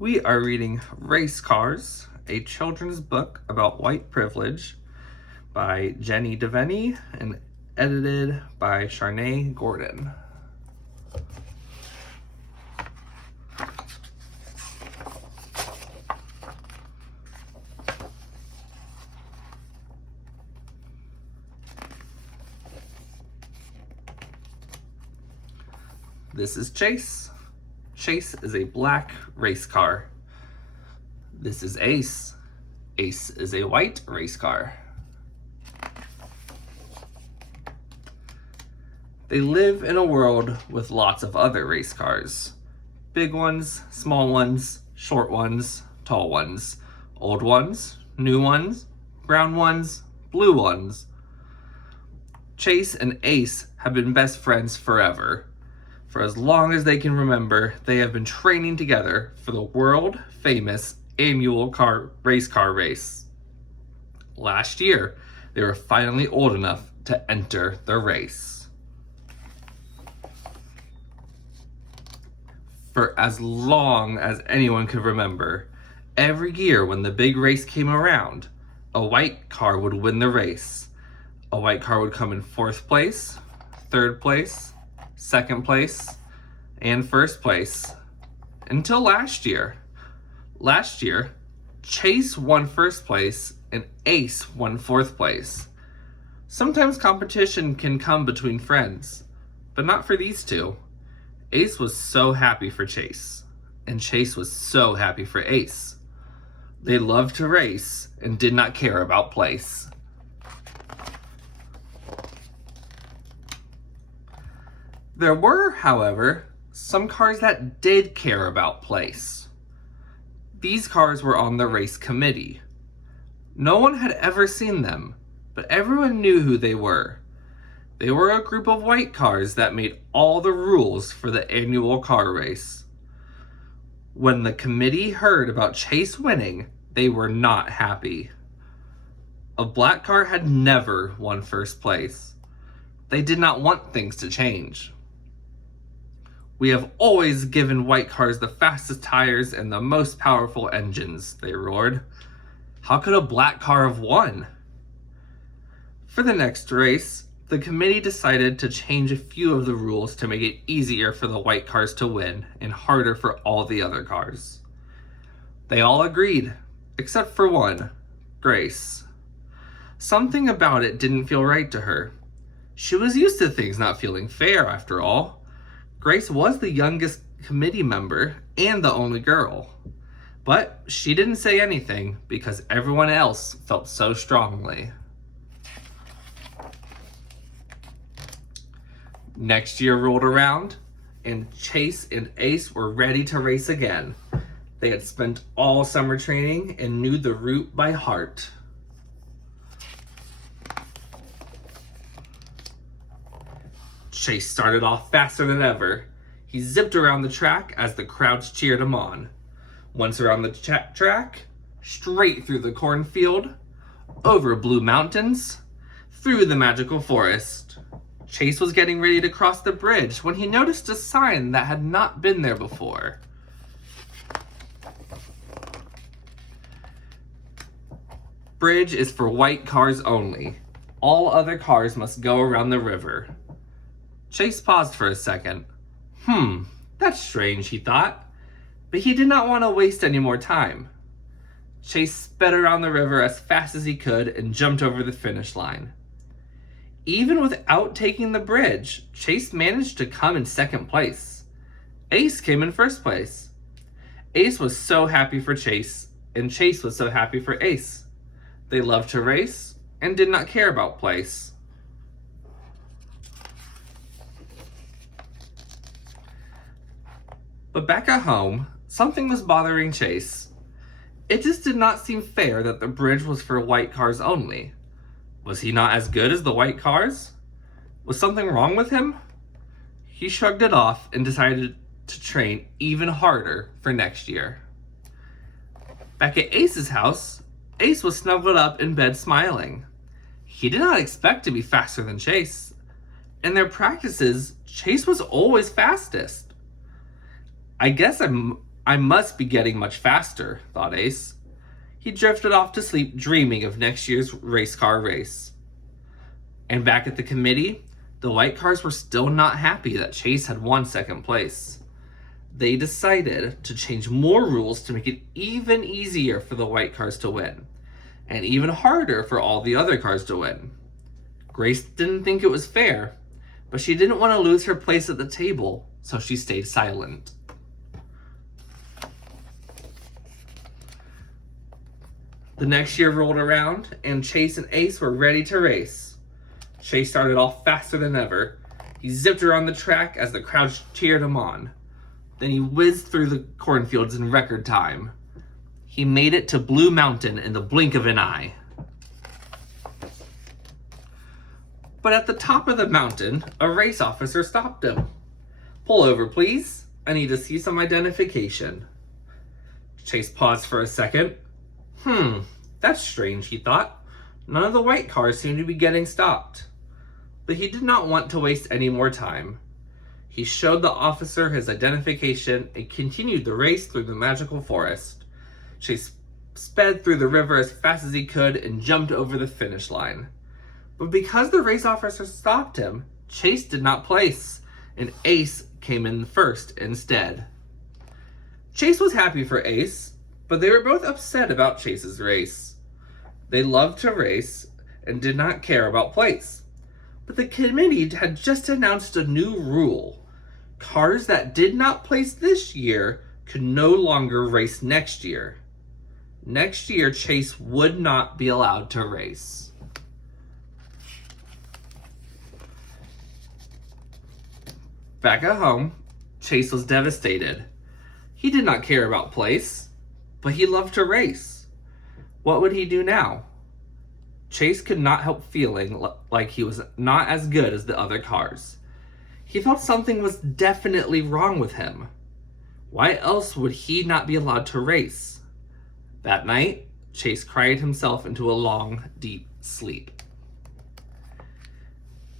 We are reading Race Cars, a children's book about white privilege by Jenny DeVeny and edited by Sharnae Gordon. This is Chase. Chase is a black race car. This is Ace. Ace is a white race car. They live in a world with lots of other race cars. Big ones, small ones, short ones, tall ones, old ones, new ones, brown ones, blue ones. Chase and Ace have been best friends forever. For as long as they can remember, they have been training together for the world-famous annual race car race. Last year, they were finally old enough to enter the race. For as long as anyone could remember, every year when the big race came around, a white car would win the race. A white car would come in 4th place, 3rd place, 2nd place, and 1st place. Until last year. Last year, Chase won 1st place and Ace won 4th place. Sometimes competition can come between friends, but not for these two. Ace was so happy for Chase, and Chase was so happy for Ace. They loved to race and did not care about place. There were, however, some cars that did care about place. These cars were on the race committee. No one had ever seen them, but everyone knew who they were. They were a group of white cars that made all the rules for the annual car race. When the committee heard about Chase winning, they were not happy. A black car had never won 1st place. They did not want things to change. We have always given white cars the fastest tires and the most powerful engines, they roared. How could a black car have won? For the next race, the committee decided to change a few of the rules to make it easier for the white cars to win and harder for all the other cars. They all agreed, except for one, Grace. Something about it didn't feel right to her. She was used to things not feeling fair, after all. Grace was the youngest committee member and the only girl. But she didn't say anything because everyone else felt so strongly. Next year rolled around, and Chase and Ace were ready to race again. They had spent all summer training and knew the route by heart. Chase started off faster than ever. He zipped around the track as the crowds cheered him on. Once around the track, straight through the cornfield, over blue mountains, through the magical forest. Chase was getting ready to cross the bridge when he noticed a sign that had not been there before. Bridge is for white cars only. All other cars must go around the river. Chase paused for a second. That's strange, he thought. But he did not want to waste any more time. Chase sped around the river as fast as he could and jumped over the finish line. Even without taking the bridge, Chase managed to come in 2nd place. Ace came in 1st place. Ace was so happy for Chase, and Chase was so happy for Ace. They loved to race and did not care about place. But back at home, something was bothering Chase. It just did not seem fair that the bridge was for white cars only. Was he not as good as the white cars? Was something wrong with him? He shrugged it off and decided to train even harder for next year. Back at Ace's house, Ace was snuggled up in bed smiling. He did not expect to be faster than Chase. In their practices, Chase was always fastest. I guess I'm I must be getting much faster, thought Ace. He drifted off to sleep dreaming of next year's race car race. And back at the committee, the white cars were still not happy that Chase had won second place. They decided to change more rules to make it even easier for the white cars to win, and even harder for all the other cars to win. Grace didn't think it was fair, but she didn't want to lose her place at the table, so she stayed silent. The next year rolled around, and Chase and Ace were ready to race. Chase started off faster than ever. He zipped around the track as the crowd cheered him on. Then he whizzed through the cornfields in record time. He made it to Blue Mountain in the blink of an eye. But at the top of the mountain, a race officer stopped him. "Pull over, please. I need to see some identification." Chase paused for a second. That's strange, he thought. None of the white cars seemed to be getting stopped. But he did not want to waste any more time. He showed the officer his identification and continued the race through the magical forest. Chase sped through the river as fast as he could and jumped over the finish line. But because the race officer stopped him, Chase did not place, and Ace came in first instead. Chase was happy for Ace, but they were both upset about Chase's race. They loved to race and did not care about place. But the committee had just announced a new rule. Cars that did not place this year could no longer race next year. Next year, Chase would not be allowed to race. Back at home, Chase was devastated. He did not care about place, but he loved to race. What would he do now? Chase could not help feeling like he was not as good as the other cars. He felt something was definitely wrong with him. Why else would he not be allowed to race? That night, Chase cried himself into a long, deep sleep.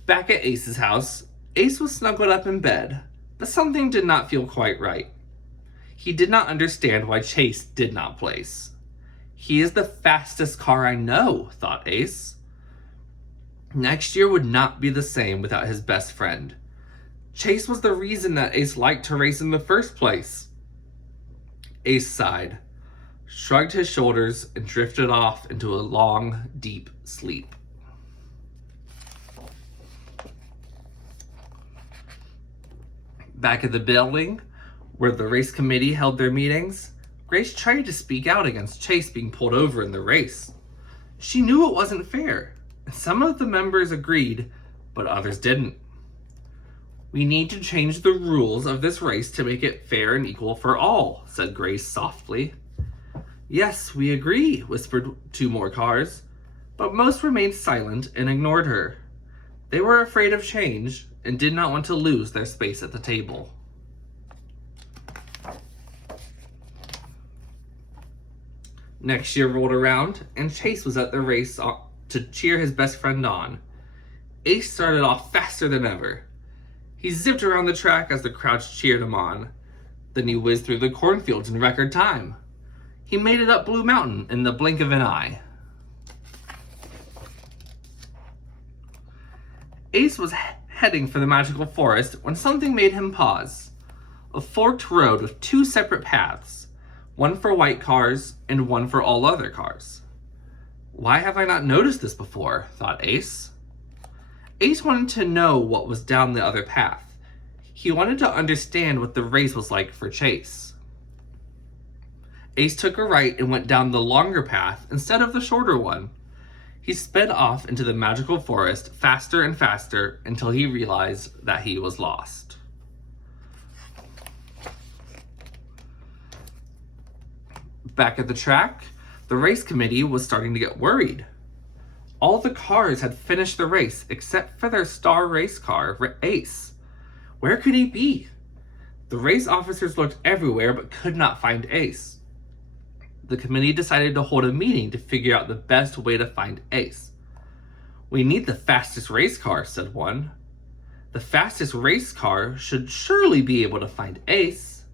Back at Ace's house, Ace was snuggled up in bed, but something did not feel quite right. He did not understand why Chase did not place. He is the fastest car I know, thought Ace. Next year would not be the same without his best friend. Chase was the reason that Ace liked to race in the first place. Ace sighed, shrugged his shoulders, and drifted off into a long, deep sleep. Back at the building, where the race committee held their meetings, Grace tried to speak out against Chase being pulled over in the race. She knew it wasn't fair, and some of the members agreed, but others didn't. "We need to change the rules of this race to make it fair and equal for all," said Grace softly. "Yes, we agree," whispered two more cars, but most remained silent and ignored her. They were afraid of change and did not want to lose their space at the table. Next year rolled around, and Chase was at the race to cheer his best friend on. Ace started off faster than ever. He zipped around the track as the crowd cheered him on. Then he whizzed through the cornfields in record time. He made it up Blue Mountain in the blink of an eye. Ace was heading for the magical forest when something made him pause. A forked road with two separate paths, one for white cars and one for all other cars. Why have I not noticed this before, thought Ace. Ace wanted to know what was down the other path. He wanted to understand what the race was like for Chase. Ace took a right and went down the longer path instead of the shorter one. He sped off into the magical forest faster and faster until he realized that he was lost. Back at the track, the race committee was starting to get worried. All the cars had finished the race except for their star race car, Ace. Where could he be? The race officers looked everywhere but could not find Ace. The committee decided to hold a meeting to figure out the best way to find Ace. "We need the fastest race car," said one. "The fastest race car should surely be able to find Ace."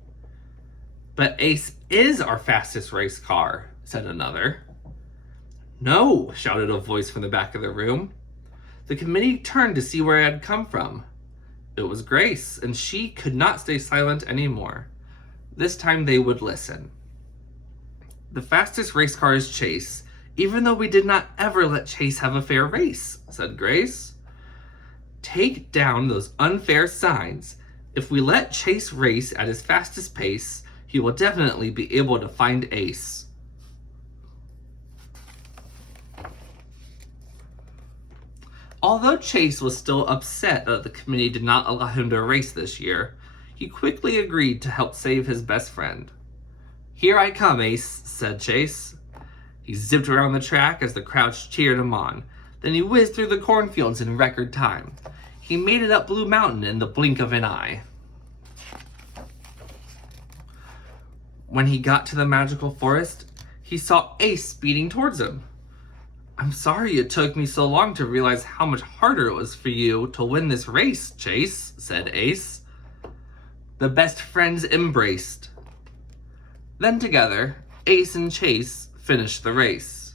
But Ace is our fastest race car, said another. No, shouted a voice from the back of the room. The committee turned to see where it had come from. It was Grace, and she could not stay silent anymore. This time they would listen. The fastest race car is Chase, even though we did not ever let Chase have a fair race, said Grace. Take down those unfair signs. If we let Chase race at his fastest pace, he will definitely be able to find Ace. Although Chase was still upset that the committee did not allow him to race this year, he quickly agreed to help save his best friend. Here I come, Ace, said Chase. He zipped around the track as the crowd cheered him on. Then he whizzed through the cornfields in record time. He made it up Blue Mountain in the blink of an eye. When he got to the magical forest, he saw Ace speeding towards him. I'm sorry it took me so long to realize how much harder it was for you to win this race, Chase, said Ace. The best friends embraced. Then together, Ace and Chase finished the race.